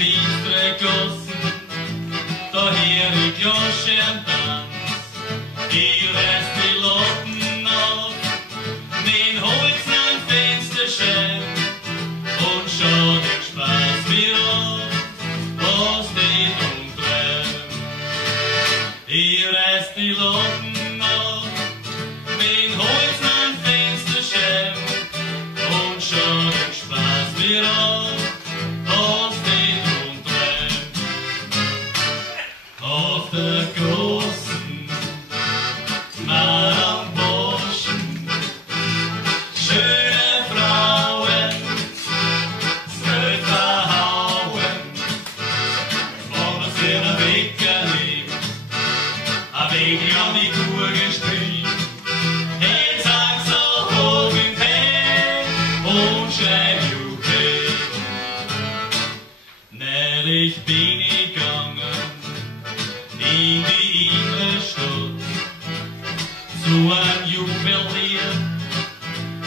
finstre gossen, daher ich ja schön tanz. Ich reiß die Locken auf, mein Holz am Fenster schön und schau den Spaß mir an, was die drum treibt. Ich reiß die Locken auf, mein Holz am Fenster schön und schau den Spaß mir an, was die drum treibt. Auf der großen Mar am Boschen, schöne Frauen, das Geld verhauen, von uns in der Wecker lebt, ein Weg an die Kur gestrichen. Jetzt sag's so hoch im Tee und schreit Juche. Neulich bin ich gegangen in die Innenstadt zu einem Juwelier,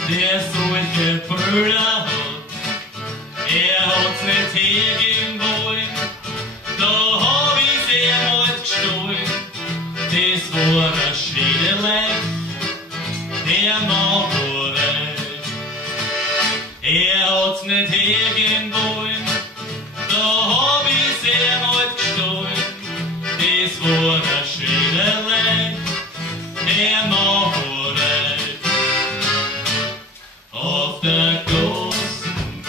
der solche Brüder hat. Er hat's nicht hergeben wollen, da hab ich's einmal gestohlen. Das war ein Schädelein, der Mann war reich. Er hat's nicht hergeben wollen, da hab ich's einmal gestohlen. Das war ein Schädelein, der Mann war reich. Auf der großen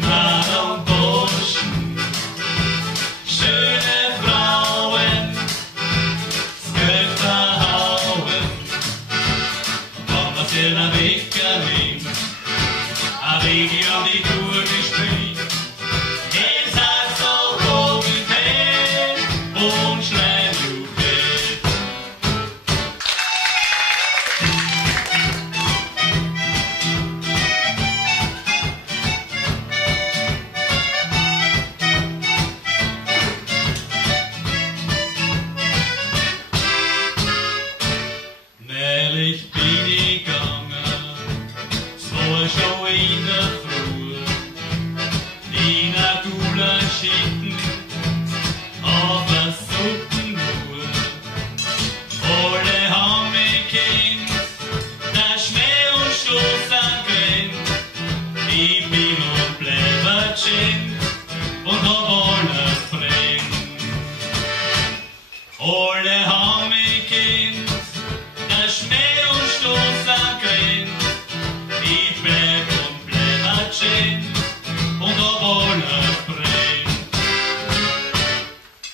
Mar am Boschen, schöne Frauen, das Geld verhauen, wenn man's in der Wecker nimmt, ein Weg an die Kur gespielt. Jetzt hat's so hoch im Tee und schreit Juche. Neulich bin ich gegangen, es war schon in der Früh, die Natur schicken auf eine Suppenruhe. Alle haben mich kennt, der Schnee und Stoß an Grenz. Ich bin und bleib ein Gent und hab alle fremd. Alle haben mich kennt, der Schnee und Stoß an Grenz. Ich bleib und bleib ein Gent und hab alle fremd.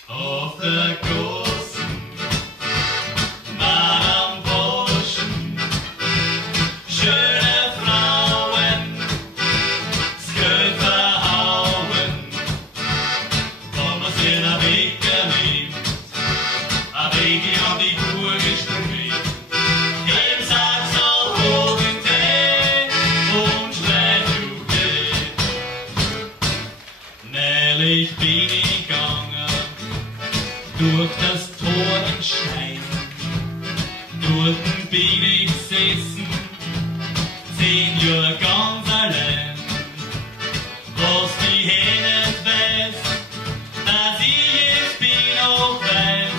Auf der großen Mar am Boschen, schöne Frauen, das Geld verhauen, wenn man's in der Wecker nimmt, ein Weg an die Kur gestrichen. Ihm sagt's so hoch im Tee und schreit Juche. Neulich bin ich gegangen durch das Tor in Stein, dort bin ich gesessen, 10 Jahre ganz allein. Was die Hände nicht weiß, dass ich jetzt bin auch weiß,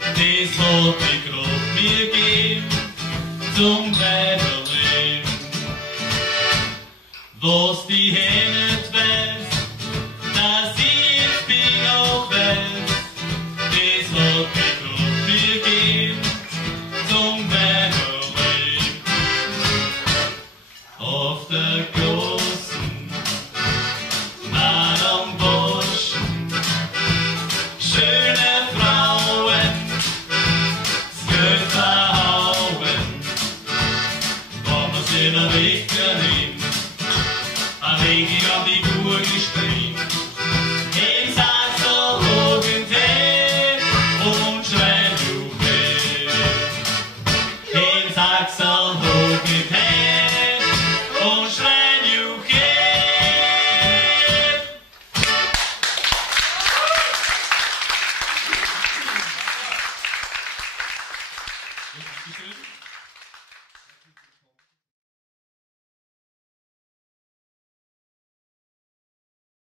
das hat die Kraft mir gegeben zum Weiterleben. Was die Hände nicht weiß, dass ich jetzt bin auch weiß, das hat die Kraft mir gegeben zum Weiterleben. Auf der großen Mar am Boschen, schöne Frauen, das Geld verhauen, wenn man's in der Wecker nimmt, ein Weg an die Kur gestrichen. Ihm sagt's so hoch im Tee und schreit Juche. Ihm sagt's so hoch im Tee und schreit Juche. Ist das schön?